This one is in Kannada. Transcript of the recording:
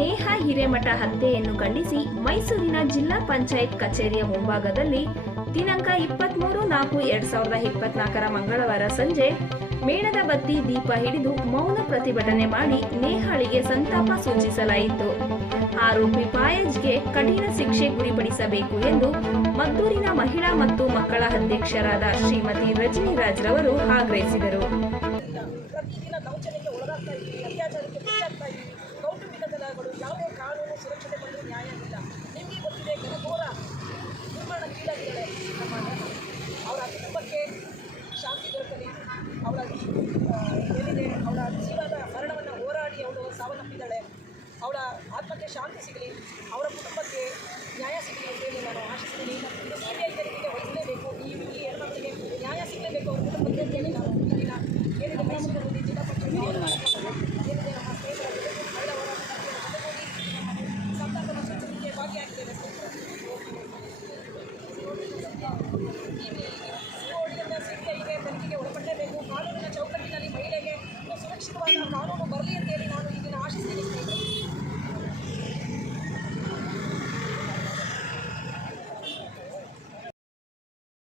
ನೇಹಾ ಹಿರೇಮಠ ಹತ್ಯೆಯನ್ನು ಖಂಡಿಸಿ ಮೈಸೂರಿನ ಜಿಲ್ಲಾ ಪಂಚಾಯತ್ ಕಚೇರಿಯ ಮುಂಭಾಗದಲ್ಲಿ ದಿನಾಂಕ 23/4/2024 ಮಂಗಳವಾರ ಸಂಜೆ ಮೇಣದ ಬತ್ತಿ ದೀಪ ಹಿಡಿದು ಮೌನ ಪ್ರತಿಭಟನೆ ಮಾಡಿ ನೇಹಾಳಿಗೆ ಸಂತಾಪ ಸೂಚಿಸಲಾಯಿತು. ಆರೋಪಿ ಫಾಯಜ್ಗೆ ಕಠಿಣ ಶಿಕ್ಷೆ ಗುರಿಪಡಿಸಬೇಕು ಎಂದು ಮದ್ದೂರಿನ ಮಹಿಳಾ ಮತ್ತು ಮಕ್ಕಳ ಅಧ್ಯಕ್ಷರಾದ ಶ್ರೀಮತಿ ರಜನಿ ರಾಜ್ ರವರು ಆಗ್ರಹಿಸಿದರು. ಪ್ರತಿದಿನ ದೌರ್ಜನ್ಯಕ್ಕೆ ಒಳಗಾಗ್ತಾ ಇದ್ದೀವಿ, ಅತ್ಯಾಚಾರಕ್ಕೆ ಗುರಿಯಾಗ್ತಾ ಇದ್ದೀವಿ. ಕೌಟುಂಬಿಕ ಕಲಹಗಳು, ಯಾವುದೇ ಕಾನೂನು ಸುರಕ್ಷತೆ ಬಂದರೂ ನ್ಯಾಯ ಇಲ್ಲ. ನಿಮಗೆ ಗೊತ್ತಿದೆ, ಘನಘೋರ ನಿರ್ಮಾಣಕ್ಕೀಡಾಗಿದ್ದಾಳೆ ನಮ್ಮ ಅವರ ಕುಟುಂಬಕ್ಕೆ ಶಾಂತಿ ದೊರಕಲಿ. ಅವಳ ಏನಿದೆ, ಅವಳ ಜೀವದ ಮರಣವನ್ನು ಹೋರಾಡಿ ಅವಳು ಸಾವನ್ನಪ್ಪಿದ್ದಾಳೆ. ಅವಳ ಆತ್ಮಕ್ಕೆ ಶಾಂತಿ ಸಿಗಲಿ, ಅವರ ಕುಟುಂಬಕ್ಕೆ ನ್ಯಾಯ ಸಿಗಲಿ ಅಂತೇಳಿ ನಾನು ಆಶಿಸ್ತೀನಿ. ಇದು CBI ತನಿಖೆಗೆ ವಹಿಸಲೇಬೇಕು. ಈ ಹೆಣ್ಮಕ್ಳಿಗೆ ನ್ಯಾಯ ಸಿಗಲೇಬೇಕು. ಅವ್ರ ಕುಟುಂಬಕ್ಕೆ ಅಂತೇಳಿ ನಾವು ಈ ದಿನ ಏನಿದೆ ಮೈಸೂರಿನಲ್ಲಿ ಜಿಲ್ಲಾ ಪಂಚಾಯತ್ ಏನಿದೆ ನಮ್ಮ ಸ್ನೇಹಿತರ ಮಹಿಳಾ ಹೋರಾಟಗಾರರ ಜೊತೆಗೂಡಿ ಸಂತಾಪದ ಸೂಚನೆಗೆ ಭಾಗಿಯಾಗಿದ್ದೇವೆ. CBIಗೆ ತನಿಖೆಗೆ ಒಳಪಡಲೇಬೇಕು. ಕಾನೂನಿನ ಚೌಕಟ್ಟಿನಲ್ಲಿ ಮಹಿಳೆಗೆ ಸುರಕ್ಷಿತವಾದ ಕಾನೂನು ಬರಲಿ